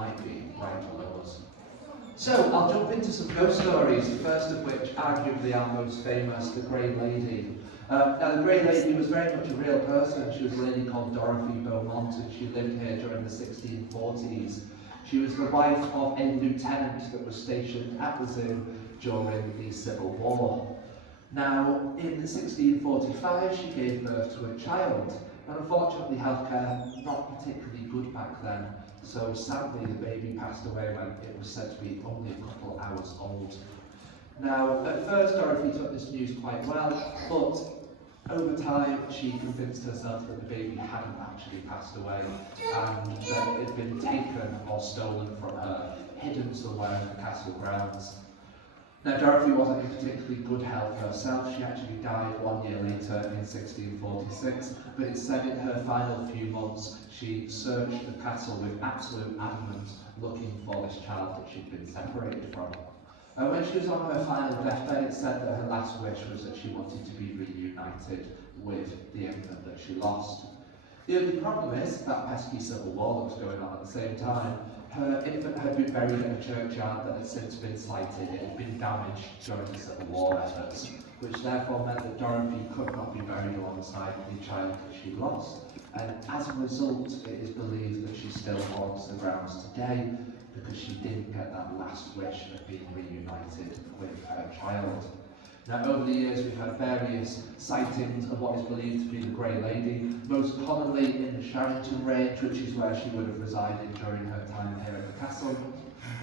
might be right below us. So I'll jump into some ghost stories, the first of which arguably are most famous, the Grey Lady. Now the Grey Lady was very much a real person. She was a lady called Dorothy Beaumont, and she lived here during the 1640s. She was the wife of a lieutenant that was stationed at the zoo during the Civil War. Now, in 1645, she gave birth to a child, and unfortunately healthcare not particularly good back then, so sadly the baby passed away when it was said to be only a couple hours old. Now, at first Dorothy took this news quite well, but over time she convinced herself that the baby hadn't actually passed away, and that it had been taken or stolen from her, hidden somewhere in the castle grounds. Now, Dorothy wasn't in particularly good health herself. She actually died 1 year later in 1646, but it said in her final few months she searched the castle with absolute adamance, looking for this child that she'd been separated from. And when she was on her final deathbed, it said that her last wish was that she wanted to be reunited with the infant that she lost. The only problem is that pesky civil war that was going on at the same time. Her infant had been buried in a churchyard that had since been slighted. It had been damaged during the Civil War efforts, which therefore meant that Dorothy could not be buried alongside the child that she lost. And as a result, it is believed that she still haunts the grounds today because she didn't get that last wish of being reunited with her child. Now, over the years, we've had various sightings of what is believed to be the Grey Lady, most commonly in the Sharrington Range, which is where she would have resided during her time here at the castle.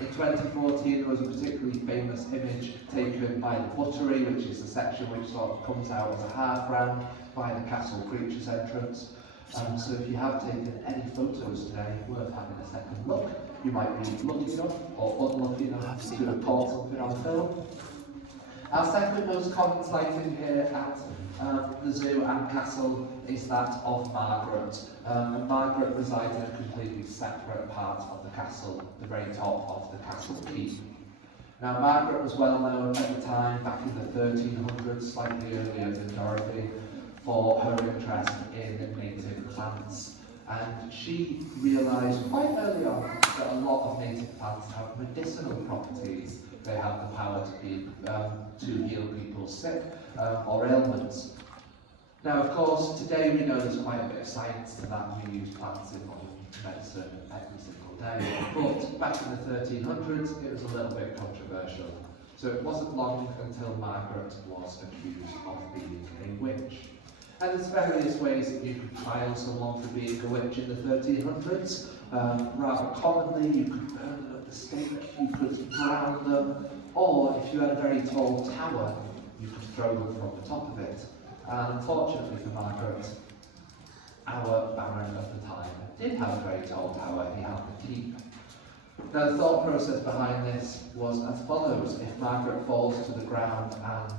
In 2014, there was a particularly famous image taken by the buttery, which is the section which sort of comes out as a half round by the castle creature's entrance. So if you have taken any photos today, worth having a second look. You might be lucky enough or unlucky enough to have caught something on film. Our second most common sighting here at the zoo and castle is that of Margaret. Margaret resides in a completely separate part of the castle, the very top of the castle keep. Now, Margaret was well known at the time, back in the 1300s, slightly earlier than Dorothy, for her interest in native plants. And she realised quite early on that a lot of native plants have medicinal properties. They have the power to heal people sick or ailments. Now, of course, today we know there's quite a bit of science to that. We use plants in modern medicine every single day. But back in the 1300s, it was a little bit controversial. So it wasn't long until Margaret was accused of being a witch. And there's various ways that you could trial someone for being a witch in the 1300s. Rather commonly, you could burn them at the stake, you could drown them, or if you had a very tall tower, you could throw them from the top of it. And unfortunately for Margaret, our Baron of the time did have a very tall tower. He had the keep. Now, the thought process behind this was as follows: if Margaret falls to the ground and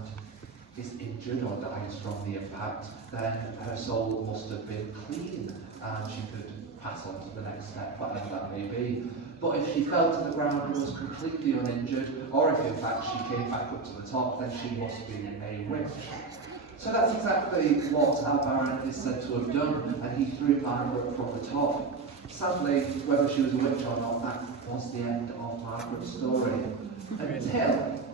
is injured or dies from the impact, then her soul must have been clean and she could pass on to the next step, whatever that may be. But if she fell to the ground and was completely uninjured, or if in fact she came back up to the top, then she must be a witch. So that's exactly what our Baron is said to have done, and he threw Margaret from the top. Sadly, whether she was a witch or not, that was the end of Margaret's story. Until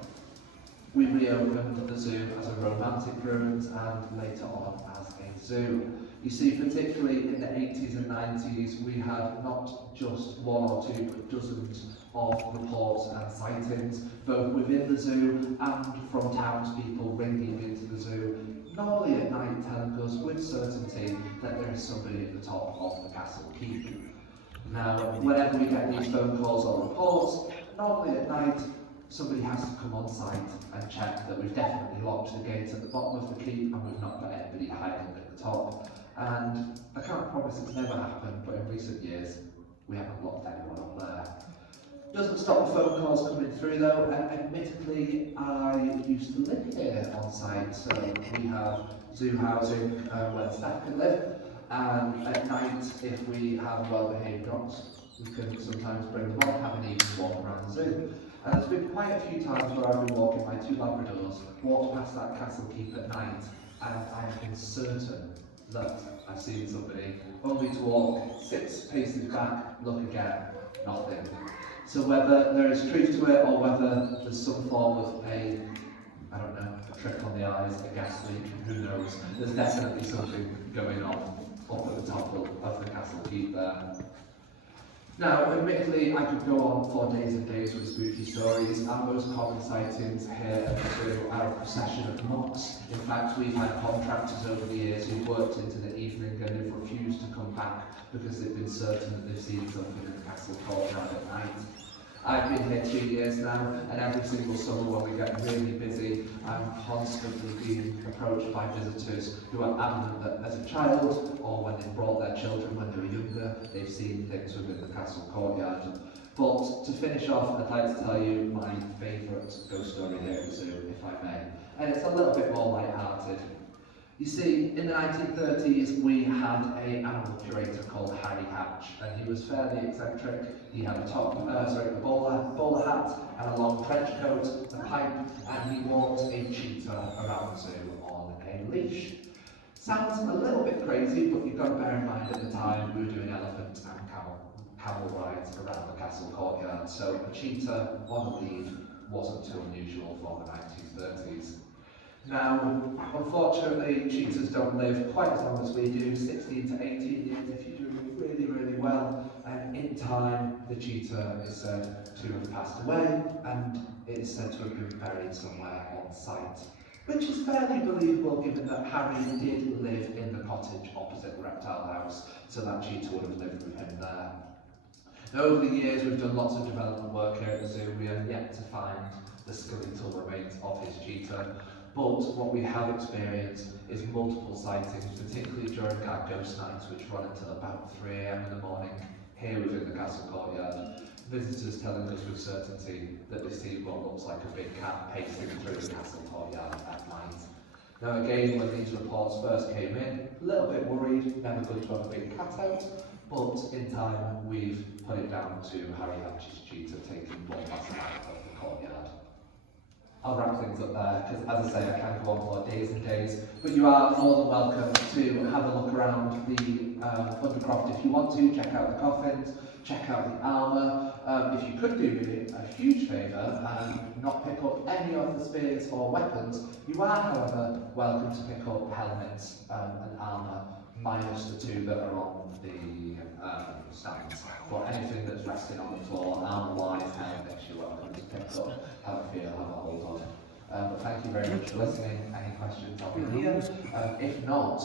we reopened the zoo as a romantic ruins and later on as a zoo. You see, particularly in the 80s and 90s, we had not just one or two, but dozens of reports and sightings, both within the zoo and from townspeople ringing into the zoo, normally at night, telling us with certainty that there is somebody at the top of the castle keep. Now, whenever we get these phone calls or reports, normally at night, somebody has to come on site and check that we've definitely locked the gate at the bottom of the keep and we've not got anybody hiding at the top. And I can't promise it's never happened, but in recent years, we haven't locked anyone up there. Doesn't stop the phone calls coming through though. Admittedly, I used to live here on site, so we have zoo housing where staff can live. And at night, if we have well-behaved dogs, we can sometimes bring them on, have an evening walk around the zoo. And there's been quite a few times where I've been walking my two Labradors, walked past that castle keep at night, and I have been certain that I've seen somebody, only to walk 6 paces back, look again, nothing. So whether there is truth to it or whether there's some form of a trick on the eyes, a gas leak, who knows, there's definitely something going on up at the top of the castle keep there. Now, admittedly, I could go on for days and days with spooky stories. Our most common sightings here at the zoo are a procession of monks. In fact, we've had contractors over the years who've worked into the evening and who've refused to come back because they've been certain that they've seen something in the castle courtyard at night. I've been here 2 years now, and every single summer when we get really busy, I'm constantly being approached by visitors who are adamant that as a child, or when they've brought their children when they were younger, they've seen things within the castle courtyard. But to finish off, I'd like to tell you my favourite ghost story here at the zoo, if I may. And it's a little bit more light-hearted. You see, in the 1930s, we had an animal curator called Harry Hatch, and he was fairly eccentric. He had a bowler hat, and a long trench coat, a pipe, and he walked a cheetah around the zoo on a leash. Sounds a little bit crazy, but you've got to bear in mind at the time we were doing elephant and camel rides around the castle courtyard, so a cheetah on a lead wasn't too unusual for the 1930s. Now, unfortunately, cheetahs don't live quite as long as we do, 16 to 18 years if you do really, really well. And in time, the cheetah is said to have passed away, and it is said to have been buried somewhere on site. Which is fairly believable given that Harry did live in the cottage opposite the reptile house, so that cheetah would have lived with him there. Now, over the years, we've done lots of development work here at the zoo. We are yet to find the skeletal remains of his cheetah. But what we have experienced is multiple sightings, particularly during our ghost nights, which run until about 3 AM in the morning here within the castle courtyard. Visitors telling us with certainty that they see what looks like a big cat pacing through the castle courtyard at night. Now again, when these reports first came in, a little bit worried, never good to have a big cat out, but in time we've put it down to Harry Hatch's cheetah taking one last night of the courtyard. I'll wrap things up there, because as I say, I can go on for days and days, but you are more than welcome to have a look around the Undercroft if you want to, check out the coffins, check out the armour. If you could do me a huge favour and not pick up any of the spears or weapons, you are, however, welcome to pick up helmets and armour, minus the 2 that are on the stands. For anything that's resting on the floor, armour-wise, helmets, you're welcome to pick up, have a feel, have a hold on. But thank you very much for listening. Any questions, I'll be here. If not,